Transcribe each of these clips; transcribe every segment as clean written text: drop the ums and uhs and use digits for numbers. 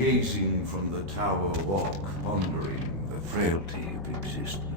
gazing from the tower walk, pondering the frailty of existence.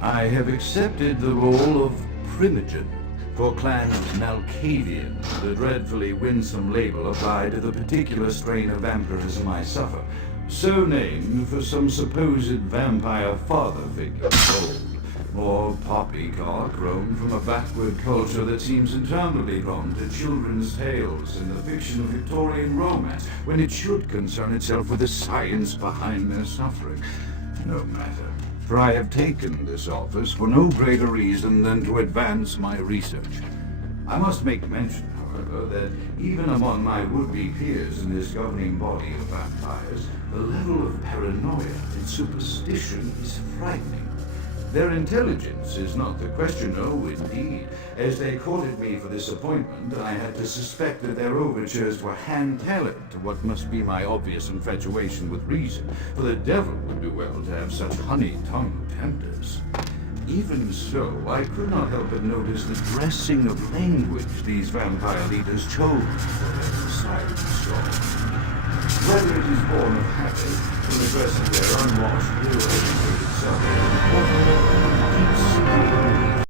I have accepted the role of Primogen for Clan Malkavian, the dreadfully winsome label applied to the particular strain of vampirism I suffer, so named for some supposed vampire father figure, old, more poppycock grown from a backward culture that seems interminably drawn to children's tales and the fiction of Victorian romance, when it should concern itself with the science behind their suffering. No matter. For I have taken this office for no greater reason than to advance my research. I must make mention, however, that even among my would-be peers in this governing body of vampires, the level of paranoia and superstition is frightening. Their intelligence is not the question, oh indeed. As they courted me for this appointment, I had to suspect that their overtures were hand-tailored to what must be my obvious infatuation with reason, for the devil would do well to have such honey-tongued tempters. Even so, I could not help but notice the dressing of language these vampire leaders chose for their silent songs. Whether it is born of habit, in addressing their unwashed, ill-educated self, or from deep-seated belief.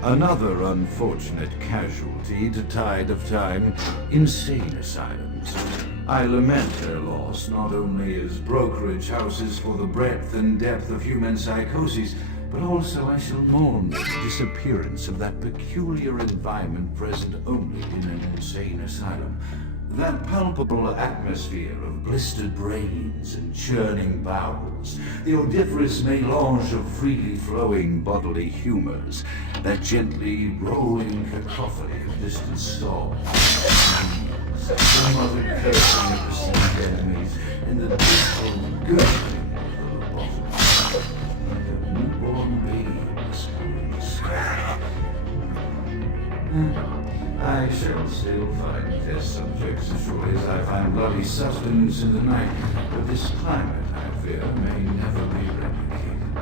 Another unfortunate casualty to tide of time, insane asylums. I lament their loss not only as brokerage houses for the breadth and depth of human psychoses, but also I shall mourn the disappearance of that peculiar environment present only in an insane asylum. That palpable atmosphere of blistered brains and churning bowels, the odoriferous melange of freely flowing bodily humors, that gently rolling cacophony of distant stalls, some other cursing of perceived enemies, and the dismal gurgling of the lobotomy, like a newborn baby screams. I shall still find test subjects as surely as I find bloody sustenance in the night, but this climate, I fear, may never be replicated.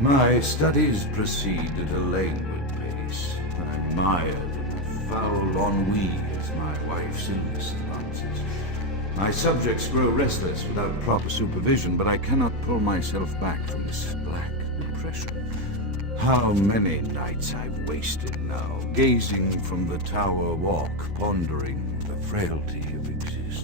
My studies proceed at a languid pace. I'm mired in foul ennui, as my wife's illness advances. My subjects grow restless without proper supervision, but I cannot pull myself back from this black depression. How many nights I've wasted now, gazing from the tower walk, pondering the frailty of existence.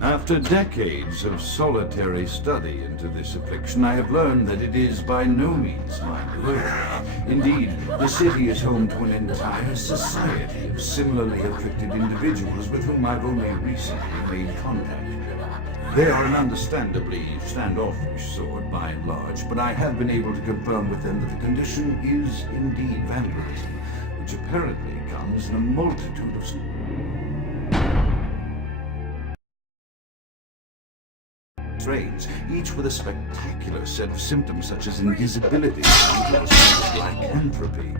After decades of solitary study into this affliction, I have learned that it is by no means my doing. Indeed, the city is home to an entire society of similarly afflicted individuals with whom I've only recently made contact. They are an understandably standoffish sort by and large, but I have been able to confirm with them that the condition is indeed vandalism, which apparently comes in a multitude of strains, each with a spectacular set of symptoms such as invisibility and lycanthropy.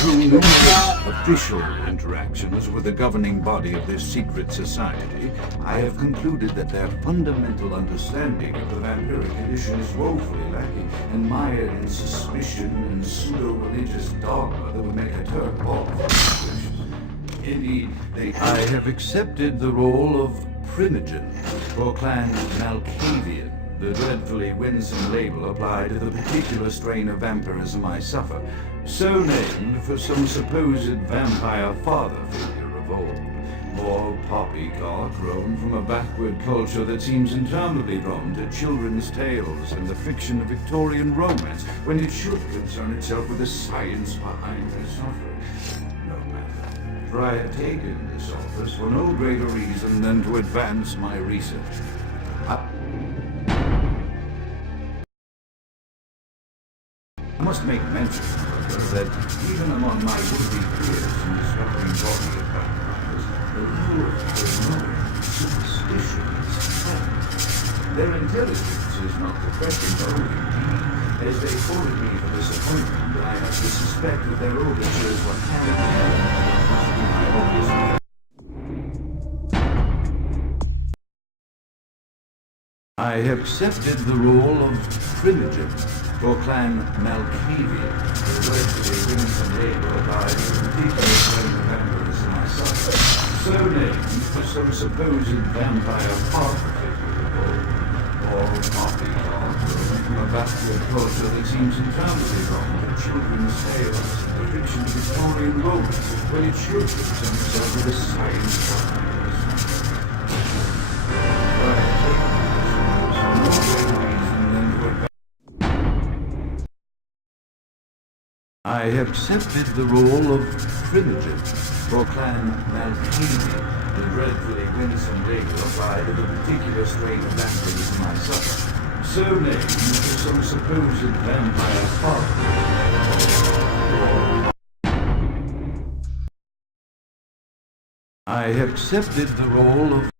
Through numerous official interactions with the governing body of this secret society, I have concluded that their fundamental understanding of the vampiric condition is woefully lacking and mired in suspicion and pseudo-religious dogma that would make a Turk balk for the situation. Indeed, I have accepted the role of Primogen for Clan Malkavian, the dreadfully winsome label applied to the particular strain of vampirism I suffer, so named for some supposed vampire father figure of old. Or poppycock grown from a backward culture that seems interminably drawn to children's tales and the fiction of Victorian romance, when it should concern itself with the science behind their suffering. No matter, for I have taken this office for no greater reason than to advance my research. I must make mention, however, that even among my would-be peers in discovering body of vampires, the rule of ignoring superstition is strong. Their intelligence is not the question, though, indeed, as they quoted me for this appointment, I have to suspect that their overtures were carried out in my obvious. I have accepted the role of Primogen for Clan Malkavian, the dreadfully winsome label applied to the particular strain of vampirism I suffer, so named for some supposed vampire father figure, or poppycock grown from a backward culture that seems entirely wrong to children's tales and the fiction of Victorian romance, when it should concern itself with the science behind this. I have accepted the role of Primogen for Clan Malkavian, the dreadfully winsome label applied to the particular strain of vampirism I suffer, so named for some supposed vampire father. I have accepted the role of